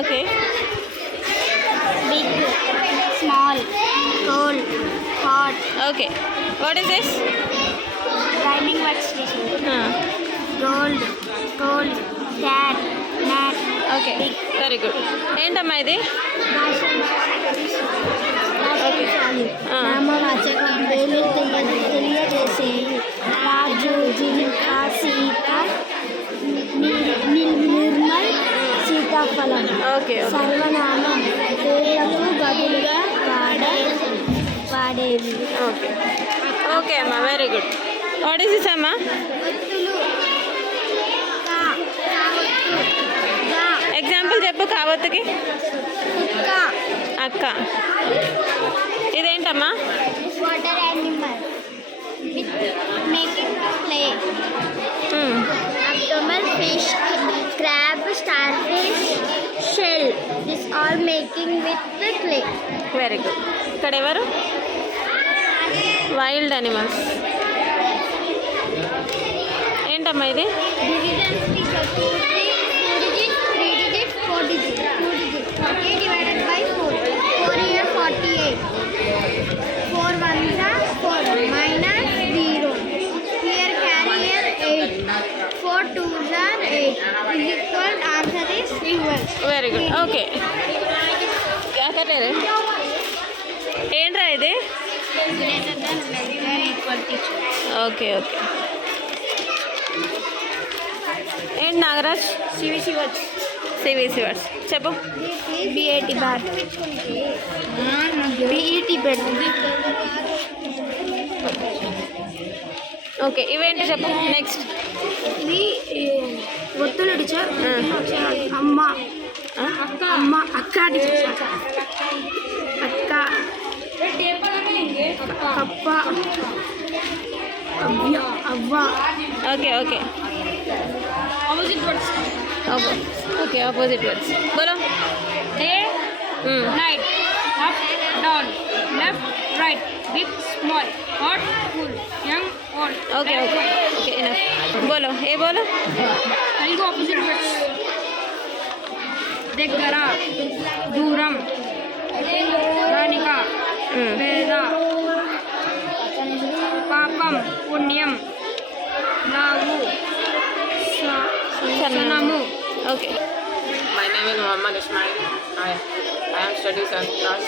Okay. Big, small, cold, hot. Okay. What is this? Rhyming word station. Gold, cold, cat, mat. Okay, very good. ఏంటమ్మా ఇది? నామవాచకం వేలు తెలియజేసేవి. రాజు, జింక, సీత, నిర్మల్, సీతాఫలం. ఓకే. సర్వనామం పేర్లకు బదులుగా వాడేవి. ఓకే. ఓకే అమ్మా, very good. What is this అమ్మా? ఎగ్జాంపుల్ చెప్పు కావత్తుకి. అక్క. ఇదేంటమ్మా? Water animal with making play. అబ్డోమల్ fish, crab, starfish, shell. This all making with the clay. Very good. ఇక్కడ ఎవరు? Wild animals. ఏంటమ్మా ఇది? Divisions teacher 2 digits, 3 digits, 4 digits. 2 digits. 40 divided by 4. 4 here 48. 4 ones are 4 minus 0. Here carry an 8. 4 twos are 8. Is equal. Answer is 12. Very good. Okay. ఏంట్రా ఇది? Greater than, less than, equal teacher. Okay. Okay. ఏంటి Nagaraj? CVC words. CVC words చెప్పు. BAT bat. BET bat. Okay, ఇవేంటి చెప్పు. నెక్స్ట్. ఇది ఒత్తులు టీచర్. అమ్మ, అమ్మ, అక్క టీచర్. అక్క, కప్ప, అవ్వ, అవ్వ. Okay. Okay. Opposite words. Okay, opposite words బోలో. Day, night, up, down, left, right, big, small, hot, cool, young, old. Okay. Okay. Okay, enough. బోలో. ఏ బోలో? Telugu opposite words. దగ్గర, దూరం, గణిక, వేద, పాపం, పుణ్యం, లావు, సనము. Okay. My name is Muhammad Ismail. I am studying 7th class.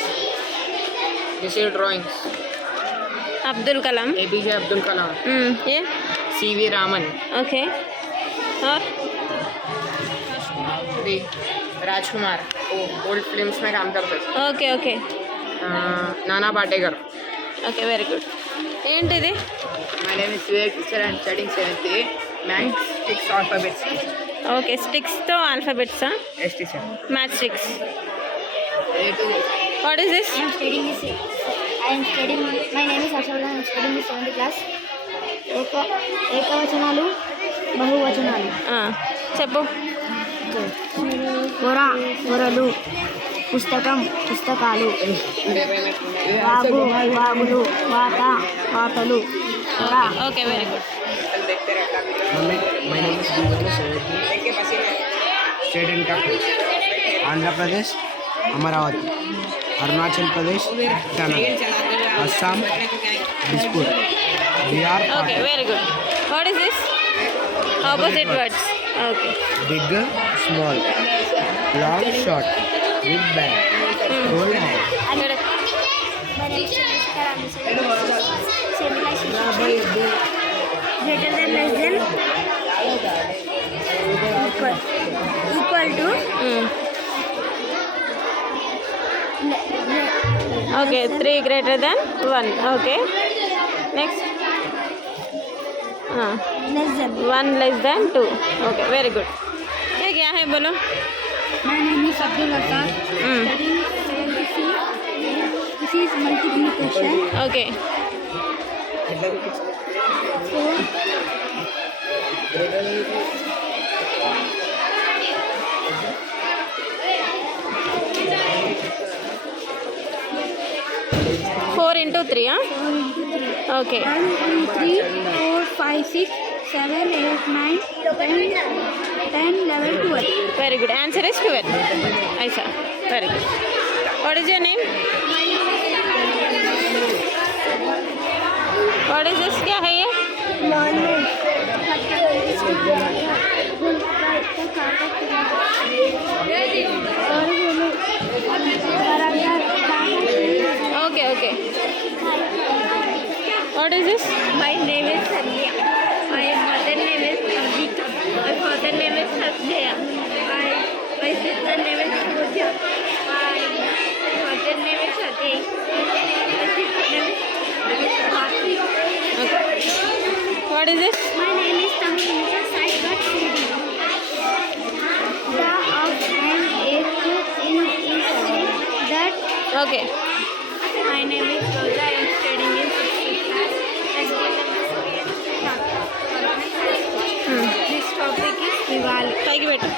This is drawings. Abdul Kalam. APJ Abdul Kalam. ఏ? CV Raman. ఓకే. दी राजकुमार. वो ओल्ड फिल्म्स में काम करते थे. Okay. Okay. Nana Patekar. Okay, very good. ఏంటిది? My name is Vivek Teacher. I am studying 7th A. Maths 6 alphabets. Okay, స్టిక్స్తో ఆల్ఫాబెట్సా? Yes teacher. Math sticks. A to what is this? My name is Ashola. I am studying in 7th class. ఏకవచనాలు, బహువచనాలు. చెప్పు. గొర, గొరలు. పుస్తకం, పుస్తకాలు. వాగు, వాగులు. వాత, వాతలు. Okay, very good. My name is Divanu Sevedi. State and capital. Andhra Pradesh, Amaravati. Arunachal Pradesh, Chennai. Assam, Dispur. Bihar, okay, very good. What is this? Opposite words. Okay. big, small, long, short, big, bad, cold, hot. అక్కడ Greater than, less than, equal to. Okay, 3 greater than 1. Okay, next. Less than. 1 less than 2. Okay, very good. ये क्या है बोलो? My name is Abdul Razak. Studying 7th C. This is multiplication. Okay. 4 into 3, huh? 4 into 3. Okay. 1, 2, 3, 4, 5, 6, 7, 8, 9, 10, 10, 11, 12. Very good. Answer is 12. Aisha. Very good. What is your name? What is this? क्या है ये? Okay, okay. What is this? My name is Sandhya. My mother name is Amrita. My father name is Sanjaya. My sister name is Pooja. My mother name is Ajay. My sister name is Bhakti. Okay. What is this? My name is Tamunisha Sai.cd. The of and is in that. Okay. My name is Rosa. I am studying in 6th class. This topic is Diwali. పైకి పెట్టు.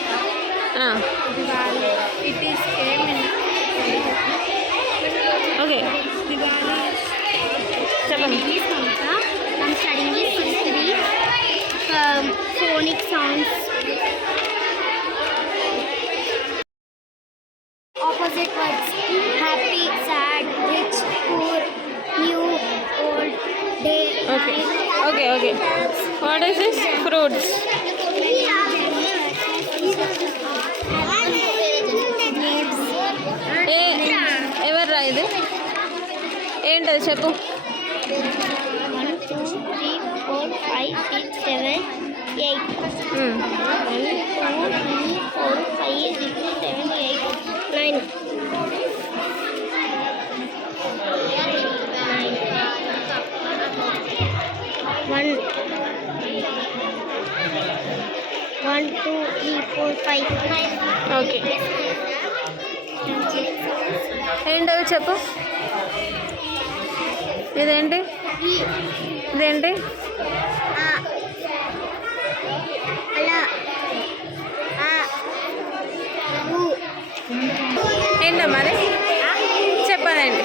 Diwali. It is came in. Okay Diwali is. చెప్పండి. Is Mamta. I'm studying in 6th. Phonic sounds. Opposite words. Happy, sad, rich, poor, new, old, day, okay night. Okay okay what is this? Fruits. ఎవర్రా ఇది? ఏంటది చెప్పు. 1, 2, 3, 4, 5, 6, 7, 8. 1, 2, 3, 4, 5, 6, 7, 8, 9. 1, 2, 3, 4, 5, 9. ఓకే ఏంటది చెప్పు. ఇదేంటి? ఇదేంటి? ఏంటమ్మా అది? చెప్పదండి.